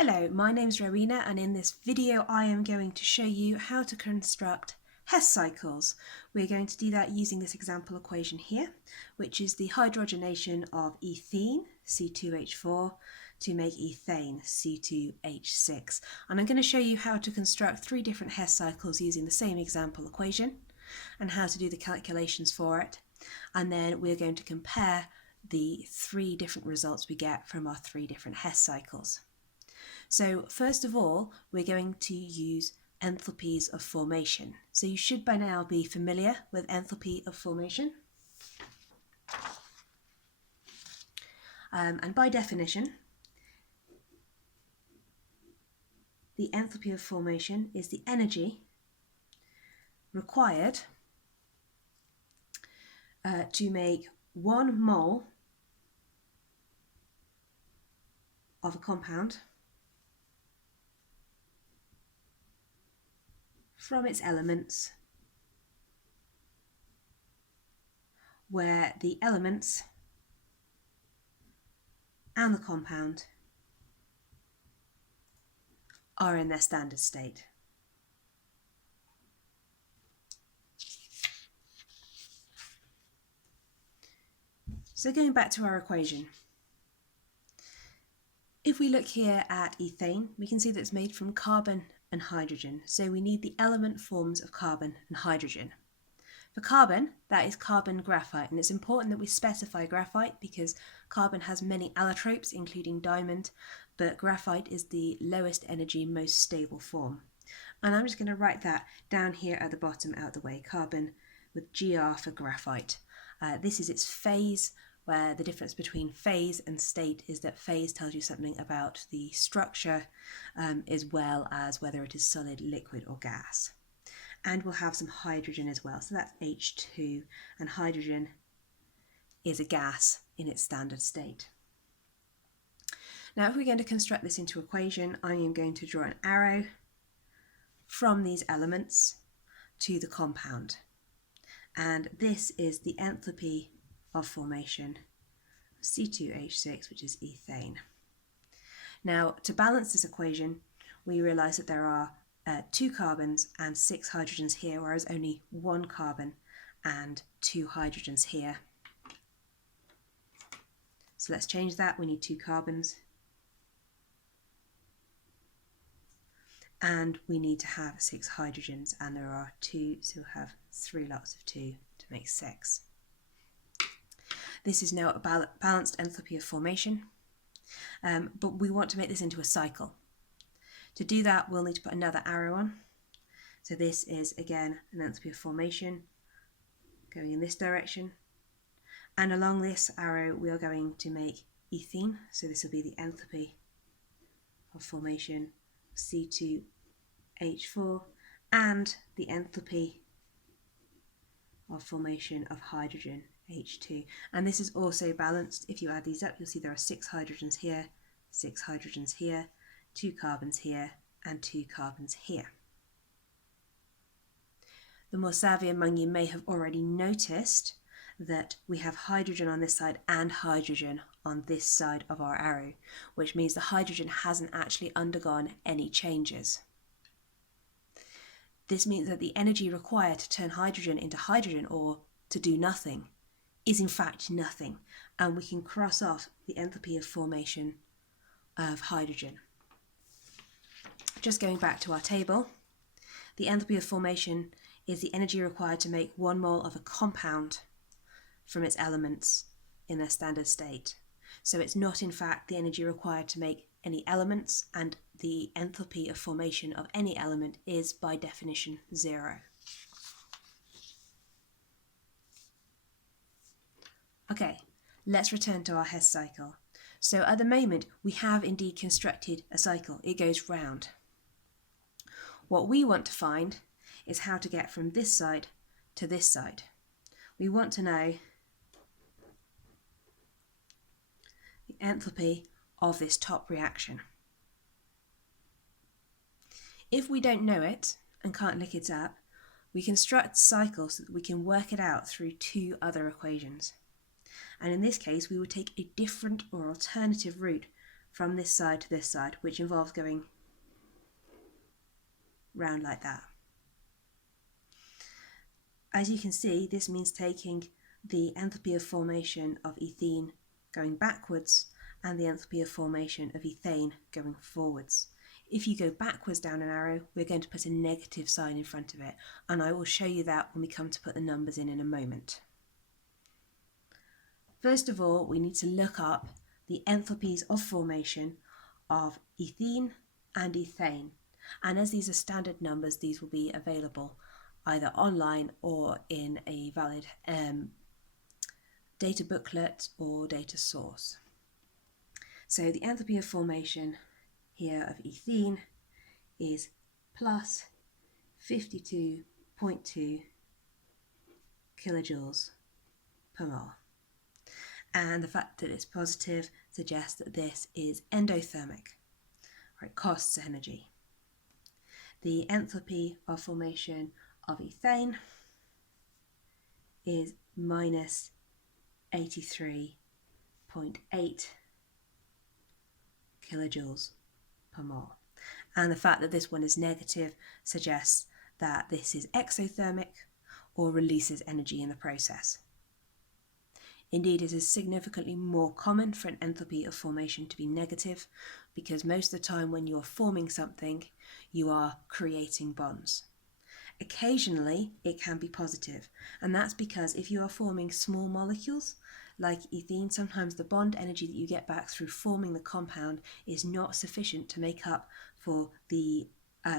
Hello, my name's Rowena, and in this video I am going to show you how to construct Hess cycles. We're going to do that using this example equation here, which is the hydrogenation of ethene, C2H4, to make ethane, C2H6. And I'm going to show you how to construct three different Hess cycles using the same example equation and how to do the calculations for it. And then we're going to compare the three different results we get from our three different Hess cycles. So first of all, we're going to use enthalpies of formation. So you should by now be familiar with enthalpy of formation. And by definition, the enthalpy of formation is the energy required to make 1 mole of a compound from its elements, where the elements and the compound are in their standard state. So going back to our equation, if we look here at ethane, we can see that it's made from carbon and hydrogen, so we need the element forms of carbon and hydrogen. For carbon, that is carbon graphite, and it's important that we specify graphite because carbon has many allotropes, including diamond, but graphite is the lowest energy, most stable form. And I'm just going to write that down here at the bottom out of the way, carbon with GR for graphite. This is its phase, where the difference between phase and state is that phase tells you something about the structure as well as whether it is solid, liquid or gas. And we'll have some hydrogen as well, so that's H2, and hydrogen is a gas in its standard state. Now if we're going to construct this into equation, I am going to draw an arrow from these elements to the compound, and this is the enthalpy of formation C2H6, which is ethane. Now to balance this equation, we realise that there are 2 carbons and 6 hydrogens here, whereas only 1 carbon and 2 hydrogens here. So let's change that. We need 2 carbons and we need to have 6 hydrogens, and there are 2, so we'll have 3 lots of 2 to make 6. This is now a balanced enthalpy of formation, but we want to make this into a cycle. To do that, we'll need to put another arrow on. So this is again an enthalpy of formation going in this direction, and along this arrow we are going to make ethene, so this will be the enthalpy of formation C2H4 and the enthalpy of formation of hydrogen H2, and this is also balanced. If you add these up, you'll see there are 6 hydrogens here, 6 hydrogens here, 2 carbons here and 2 carbons here. The more savvy among you may have already noticed that we have hydrogen on this side and hydrogen on this side of our arrow, which means the hydrogen hasn't actually undergone any changes. This means that the energy required to turn hydrogen into hydrogen, or to do nothing, is in fact nothing, and we can cross off the enthalpy of formation of hydrogen. Just going back to our table, the enthalpy of formation is the energy required to make 1 mole of a compound from its elements in their standard state. So it's not in fact the energy required to make any elements, and the enthalpy of formation of any element is by definition 0. Okay, let's return to our Hess cycle. So at the moment we have indeed constructed a cycle. It goes round. What we want to find is how to get from this side to this side. We want to know the enthalpy of this top reaction. If we don't know it and can't look it up, we construct cycles so that we can work it out through 2 other equations. And in this case, we would take a different or alternative route from this side to this side, which involves going round like that. As you can see, this means taking the enthalpy of formation of ethene going backwards and the enthalpy of formation of ethane going forwards. If you go backwards down an arrow, we're going to put a negative sign in front of it, and I will show you that when we come to put the numbers in a moment. First of all, we need to look up the enthalpies of formation of ethene and ethane, and as these are standard numbers, these will be available either online or in a valid data booklet or data source. So the enthalpy of formation here of ethene is plus 52.2 kilojoules per mole. And the fact that it's positive suggests that this is endothermic, or it costs energy. The enthalpy of formation of ethane is minus 83.8 kilojoules per mole. And the fact that this one is negative suggests that this is exothermic or releases energy in the process. Indeed, it is significantly more common for an enthalpy of formation to be negative, because most of the time when you are forming something, you are creating bonds. Occasionally, it can be positive, and that's because if you are forming small molecules, like ethene, sometimes the bond energy that you get back through forming the compound is not sufficient to make up for the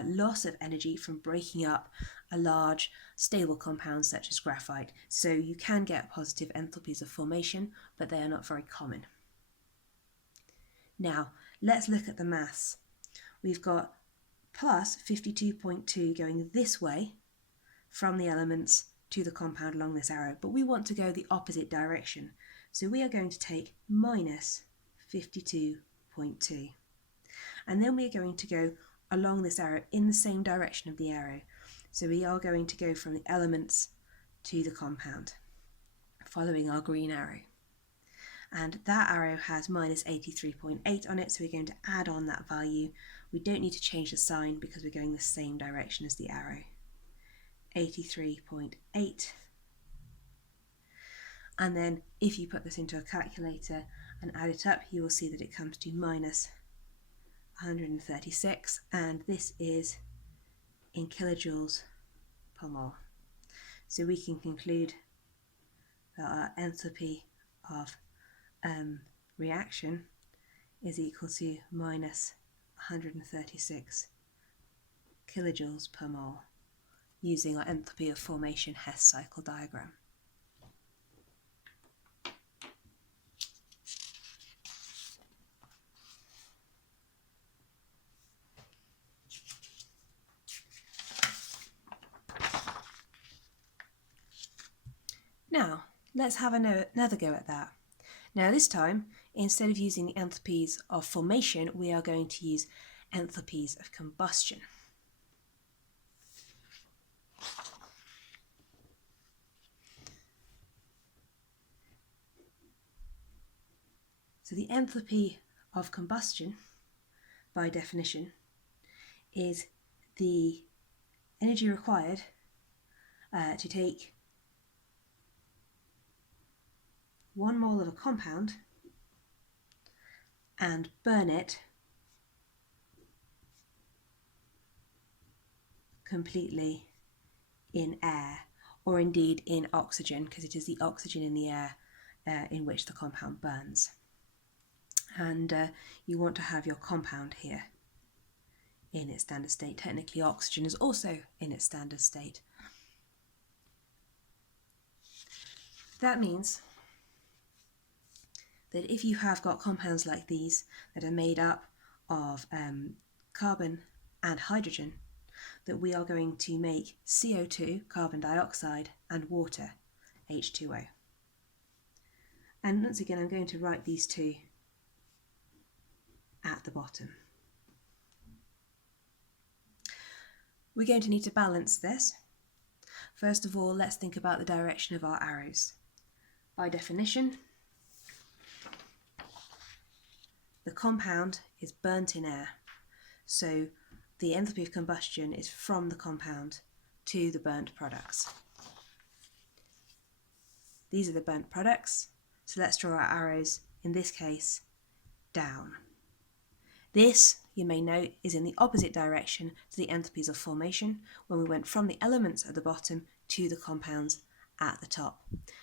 loss of energy from breaking up a large stable compound such as graphite. So you can get positive enthalpies of formation, but they are not very common. Now, let's look at the mass. We've got plus 52.2 going this way from the elements to the compound along this arrow, but we want to go the opposite direction. So we are going to take minus 52.2. And then we are going to go along this arrow in the same direction of the arrow. So we are going to go from the elements to the compound, following our green arrow. And that arrow has minus 83.8 on it, so we're going to add on that value. We don't need to change the sign because we're going the same direction as the arrow. 83.8. And then if you put this into a calculator and add it up, you will see that it comes to minus 136, and this is in kilojoules per mole. So we can conclude that our enthalpy of reaction is equal to minus 136 kilojoules per mole using our enthalpy of formation Hess cycle diagram. Now, let's have another go at that. Now this time, instead of using the enthalpies of formation, we are going to use enthalpies of combustion. So the enthalpy of combustion, by definition, is the energy required to take 1 mole of a compound and burn it completely in air, or indeed in oxygen, because it is the oxygen in the air in which the compound burns. And you want to have your compound here in its standard state. Technically, oxygen is also in its standard state. That means that if you have got compounds like these that are made up of carbon and hydrogen, that we are going to make CO2, carbon dioxide, and water, H2O. And once again, I'm going to write these two at the bottom. We're going to need to balance this. First of all, let's think about the direction of our arrows. By definition, the compound is burnt in air. So the enthalpy of combustion is from the compound to the burnt products. These are the burnt products, so let's draw our arrows, in this case, down. This, you may note, is in the opposite direction to the enthalpies of formation when we went from the elements at the bottom to the compounds at the top.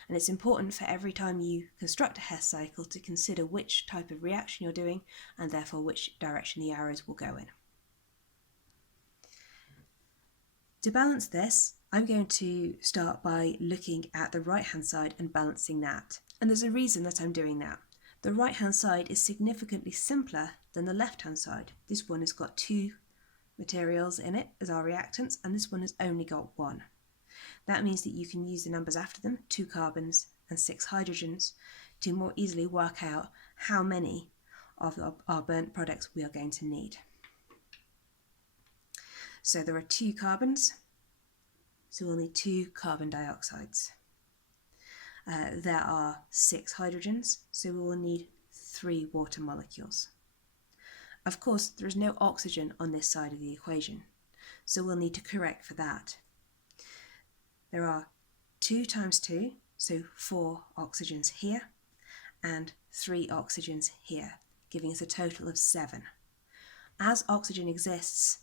And it's important for every time you construct a Hess cycle to consider which type of reaction you're doing and therefore which direction the arrows will go in. To balance this, I'm going to start by looking at the right-hand side and balancing that. And there's a reason that I'm doing that. The right-hand side is significantly simpler than the left-hand side. This one has got 2 materials in it as our reactants, and this one has only got 1. That means that you can use the numbers after them, 2 carbons and 6 hydrogens, to more easily work out how many of our burnt products we are going to need. So there are 2 carbons, so we'll need 2 carbon dioxides. There are 6 hydrogens, so we will need 3 water molecules. Of course, there is no oxygen on this side of the equation, so we'll need to correct for that. There are 2 times 2, so 4 oxygens here, and 3 oxygens here, giving us a total of 7. As oxygen exists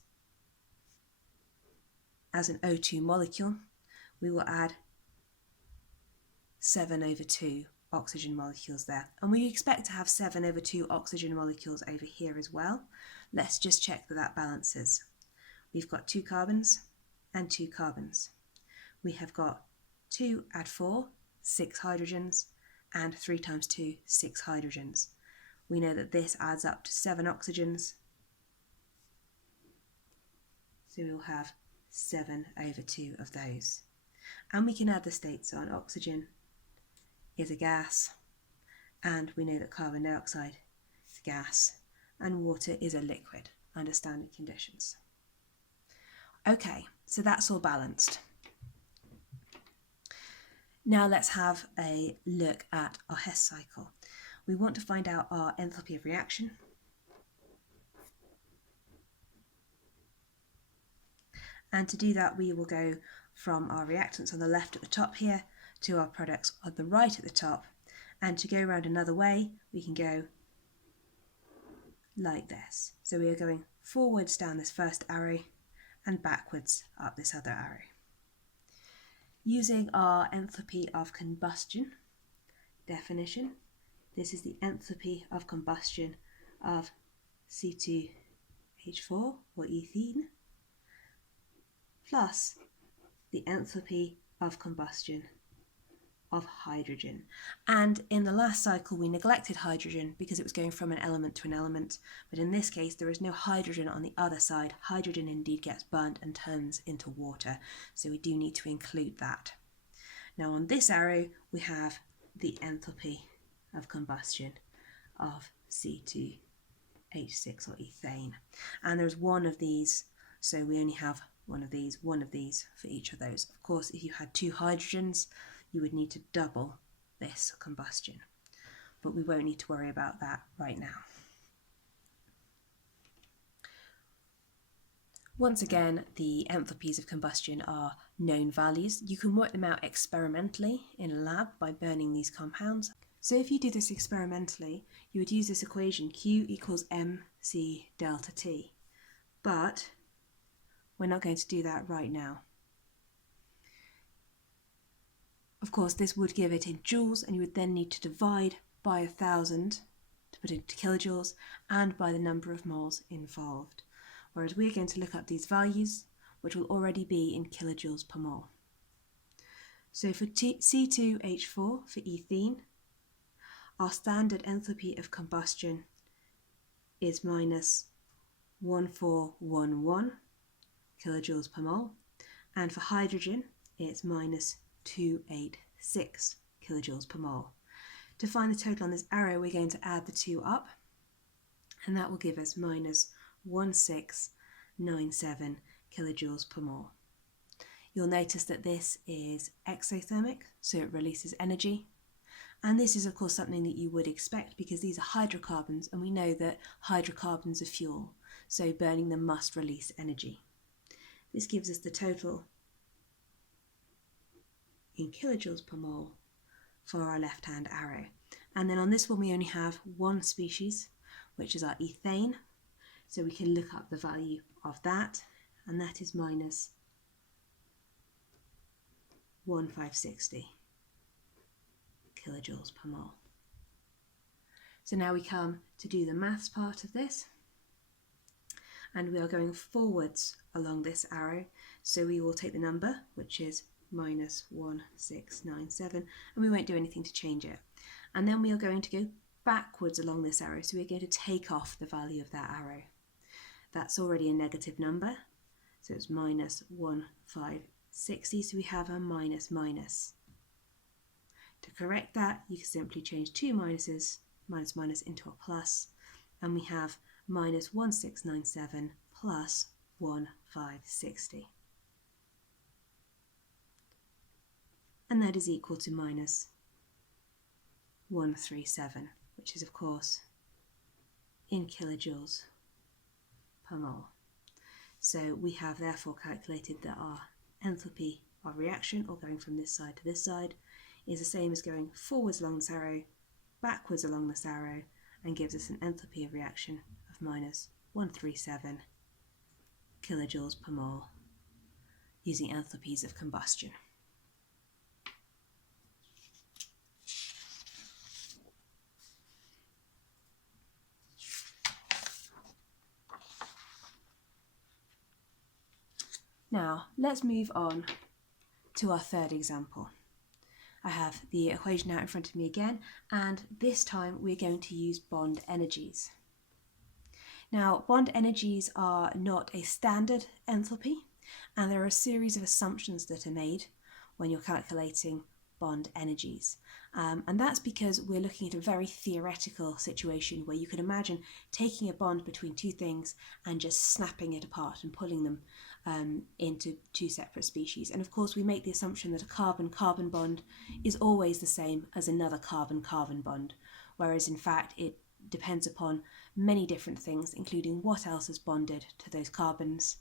as an O2 molecule, we will add 7 over 2 oxygen molecules there. And we expect to have 7 over 2 oxygen molecules over here as well. Let's just check that that balances. We've got 2 carbons and 2 carbons. We have got 2 add 4, 6 hydrogens, and 3 times 2, 6 hydrogens. We know that this adds up to 7 oxygens, so we'll have 7 over 2 of those. And we can add the states on. Oxygen is a gas, and we know that carbon dioxide is a gas, and water is a liquid under standard conditions. Okay, so that's all balanced. Now let's have a look at our Hess cycle. We want to find out our enthalpy of reaction. And to do that, we will go from our reactants on the left at the top here to our products on the right at the top. And to go around another way, we can go like this. So we are going forwards down this first arrow and backwards up this other arrow. Using our enthalpy of combustion definition, this is the enthalpy of combustion of C2H4 or ethene plus the enthalpy of combustion of hydrogen. And in the last cycle we neglected hydrogen because it was going from an element to an element, but in this case there is no hydrogen on the other side. Hydrogen indeed gets burnt and turns into water, so we do need to include that. Now on this arrow we have the enthalpy of combustion of C2H6 or ethane, and there's 1 of these, so we only have one of these for each of those. Of course, if you had 2 hydrogens, you would need to double this combustion, but we won't need to worry about that right now. Once again, the enthalpies of combustion are known values. You can work them out experimentally in a lab by burning these compounds. So if you do this experimentally, you would use this equation, Q equals mc delta T, but we're not going to do that right now. Of course, this would give it in joules, and you would then need to divide by 1,000 to put it into kilojoules and by the number of moles involved. Whereas we're going to look up these values, which will already be in kilojoules per mole. So for C2H4, for ethene, our standard enthalpy of combustion is minus 1411 kilojoules per mole, and for hydrogen it's minus 286 kilojoules per mole. To find the total on this arrow, we're going to add the 2 up, and that will give us minus 1697 kilojoules per mole. You'll notice that this is exothermic, so it releases energy, And this is of course something that you would expect because these are hydrocarbons and we know that hydrocarbons are fuel, so burning them must release energy. This gives us the total in kilojoules per mole for our left-hand arrow. And then on this one we only have one species, which is our ethane, so we can look up the value of that, and that is minus 1560 kilojoules per mole. So now we come to do the maths part of this, and we are going forwards along this arrow, so we will take the number, which is minus 1697, and we won't do anything to change it. And then we are going to go backwards along this arrow, so we're going to take off the value of that arrow. That's already a negative number, so it's minus 1560, so we have a minus minus. To correct that, you can simply change two minuses, minus minus, into a plus, and we have minus 1697 plus 1560. And that is equal to minus 137, which is of course in kilojoules per mole. So we have therefore calculated that our enthalpy of reaction, or going from this side to this side, is the same as going forwards along this arrow, backwards along this arrow, and gives us an enthalpy of reaction of minus 137 kilojoules per mole using enthalpies of combustion. Now, let's move on to our third example. I have the equation out in front of me again, and this time we're going to use bond energies. Now, bond energies are not a standard enthalpy, and there are a series of assumptions that are made when you're calculating bond energies. And that's because we're looking at a very theoretical situation where you could imagine taking a bond between two things and just snapping it apart and pulling them into two separate species. And of course we make the assumption that a carbon-carbon bond is always the same as another carbon-carbon bond, whereas in fact it depends upon many different things, including what else is bonded to those carbons,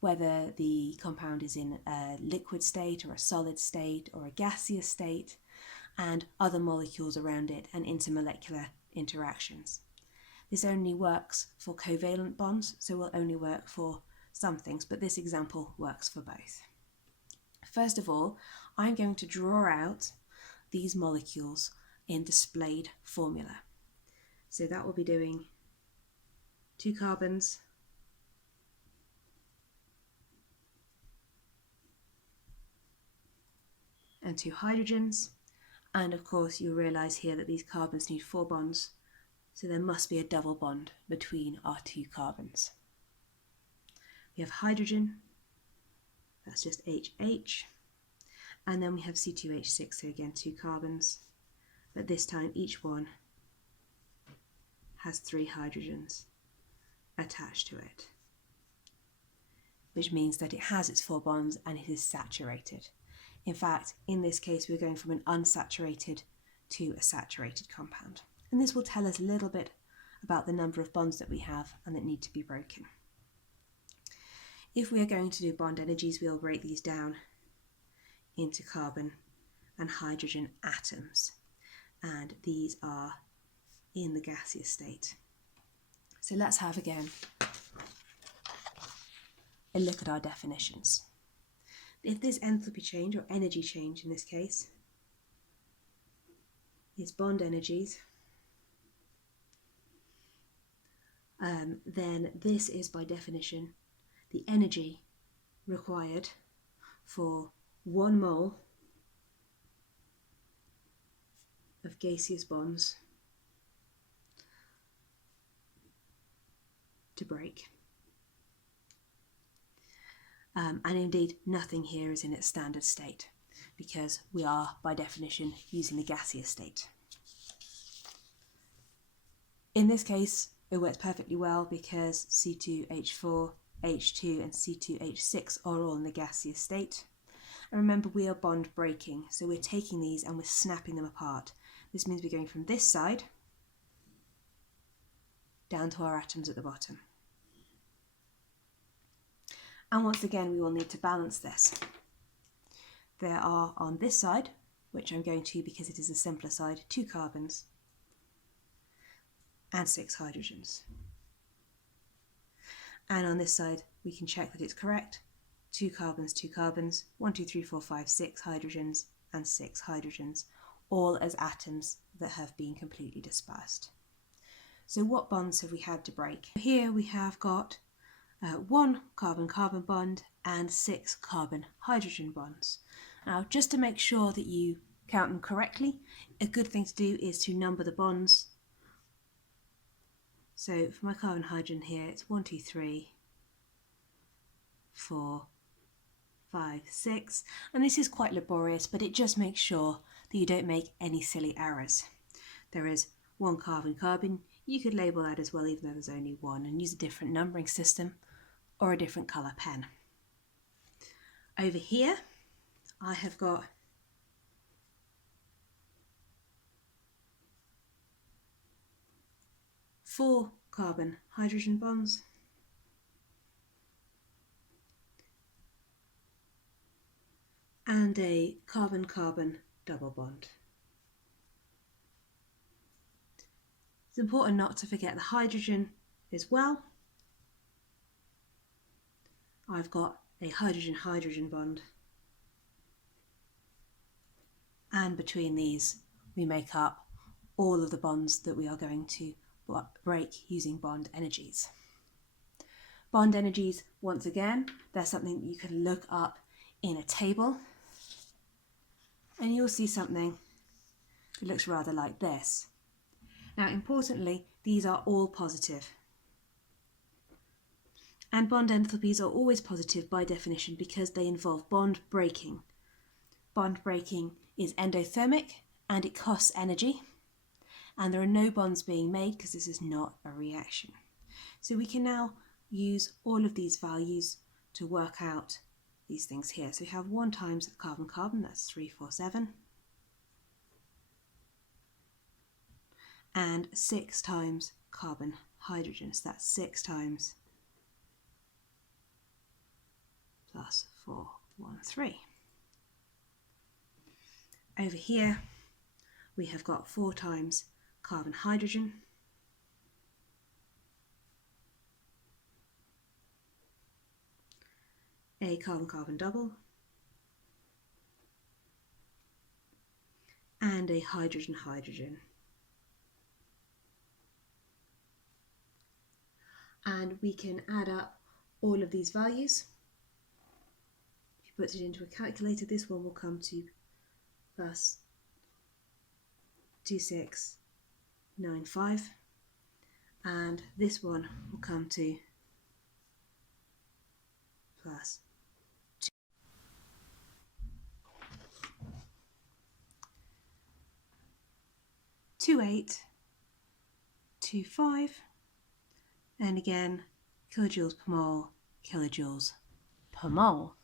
whether the compound is in a liquid state or a solid state or a gaseous state, and other molecules around it and intermolecular interactions. This only works for covalent bonds, so will only work for some things, but this example works for both. First of all, I'm going to draw out these molecules in displayed formula. So that will be doing 2 carbons and 2 hydrogens, and of course you'll realise here that these carbons need 4 bonds, so there must be a double bond between our 2 carbons. We have hydrogen, that's just HH, and then we have C2H6, so again 2 carbons, but this time each one has 3 hydrogens attached to it, which means that it has its 4 bonds and it is saturated. In fact, in this case, we're going from an unsaturated to a saturated compound. And this will tell us a little bit about the number of bonds that we have and that need to be broken. If we are going to do bond energies, we'll break these down into carbon and hydrogen atoms. And these are in the gaseous state. So let's have again a look at our definitions. If this enthalpy change, or energy change in this case, is bond energies, then this is by definition the energy required for 1 mole of gaseous bonds to break. And indeed nothing here is in its standard state because we are by definition using the gaseous state. In this case it works perfectly well because C2H4, H2 and C2H6 are all in the gaseous state. And remember, we are bond breaking, so we're taking these and we're snapping them apart. This means we're going from this side down to our atoms at the bottom. And once again, we will need to balance this. There are on this side, which I'm going to because it is the simpler side, 2 carbons and 6 hydrogens. And on this side, we can check that it's correct. 2 carbons, 1, 2, 3, 4, 5, 6 hydrogens and 6 hydrogens, all as atoms that have been completely dispersed. So what bonds have we had to break? Here we have got 1 carbon-carbon bond and 6 carbon-hydrogen bonds. Now, just to make sure that you count them correctly, a good thing to do is to number the bonds. So for my carbon-hydrogen here, it's 1, 2, 3, 4, 5, 6. And this is quite laborious, but it just makes sure that you don't make any silly errors. There is 1 carbon-carbon. You could label that as well, even though there's only 1, and use a different numbering system or a different colour pen. Over here, I have got four carbon-hydrogen bonds and a carbon-carbon double bond. It's important not to forget the hydrogen as well. I've got a hydrogen-hydrogen bond, and between these we make up all of the bonds that we are going to break using bond energies. Bond energies, once again, they're something you can look up in a table, and you'll see something that looks rather like this. Now, importantly, these are all positive. And bond enthalpies are always positive by definition because they involve bond breaking. Bond breaking is endothermic and it costs energy, and there are no bonds being made because this is not a reaction. So we can now use all of these values to work out these things here. So we have 1 times carbon-carbon, that's 3, 4, 7. And 6 times carbon-hydrogen, so that's 6 times plus 4, 1, 3. Over here, we have got 4 times carbon-hydrogen, a carbon-carbon double, and a hydrogen-hydrogen. And we can add up all of these values. If you put it into a calculator, this one will come to plus 2695, and this one will come to plus 2825, and again kilojoules per mole, kilojoules per mole.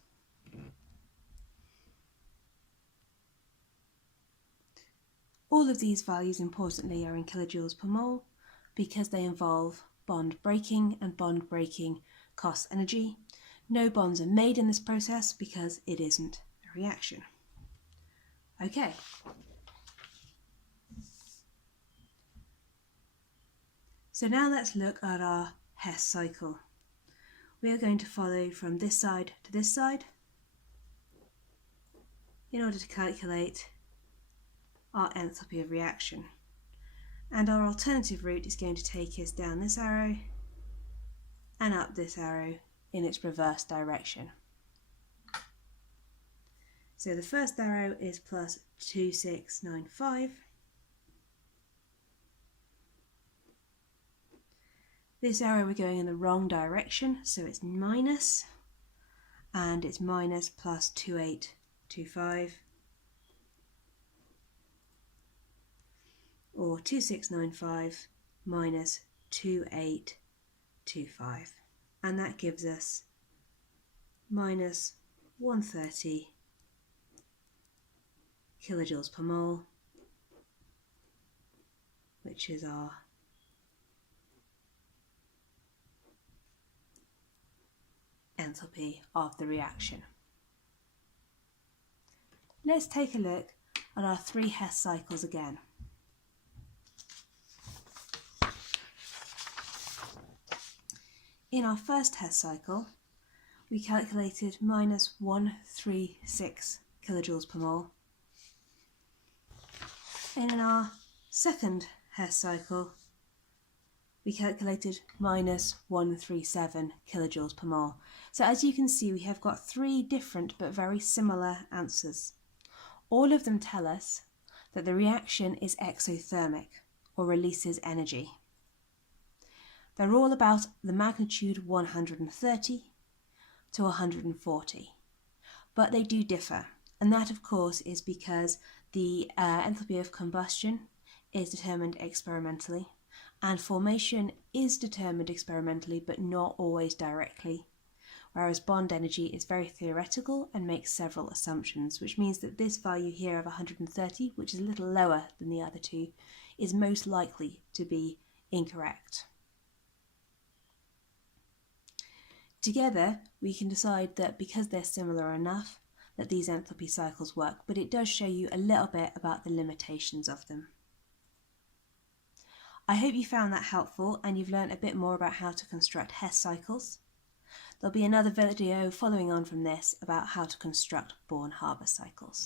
All of these values, importantly, are in kilojoules per mole because they involve bond breaking, and bond breaking costs energy. No bonds are made in this process because it isn't a reaction. Okay. So now let's look at our Hess cycle. We are going to follow from this side to this side in order to calculate our enthalpy of reaction. And our alternative route is going to take us down this arrow and up this arrow in its reverse direction. So the first arrow is plus 2695. This arrow we're going in the wrong direction, so it's minus, and it's minus plus 2825, or 2695 minus 2825, and that gives us minus 130 kilojoules per mole which is our enthalpy of the reaction. Let's take a look at our 3 Hess cycles again. In our first Hess cycle, we calculated minus 136 kilojoules per mole. And in our second Hess cycle, we calculated minus 137 kilojoules per mole. So as you can see, we have got 3 different but very similar answers. All of them tell us that the reaction is exothermic, or releases energy. They're all about the magnitude 130 to 140, but they do differ, and that of course is because the enthalpy of combustion is determined experimentally, and formation is determined experimentally but not always directly, whereas bond energy is very theoretical and makes several assumptions, which means that this value here of 130, which is a little lower than the other two, is most likely to be incorrect. Together, we can decide that because they're similar enough, that these enthalpy cycles work, but it does show you a little bit about the limitations of them. I hope you found that helpful and you've learned a bit more about how to construct Hess cycles. There'll be another video following on from this about how to construct Born-Haber cycles.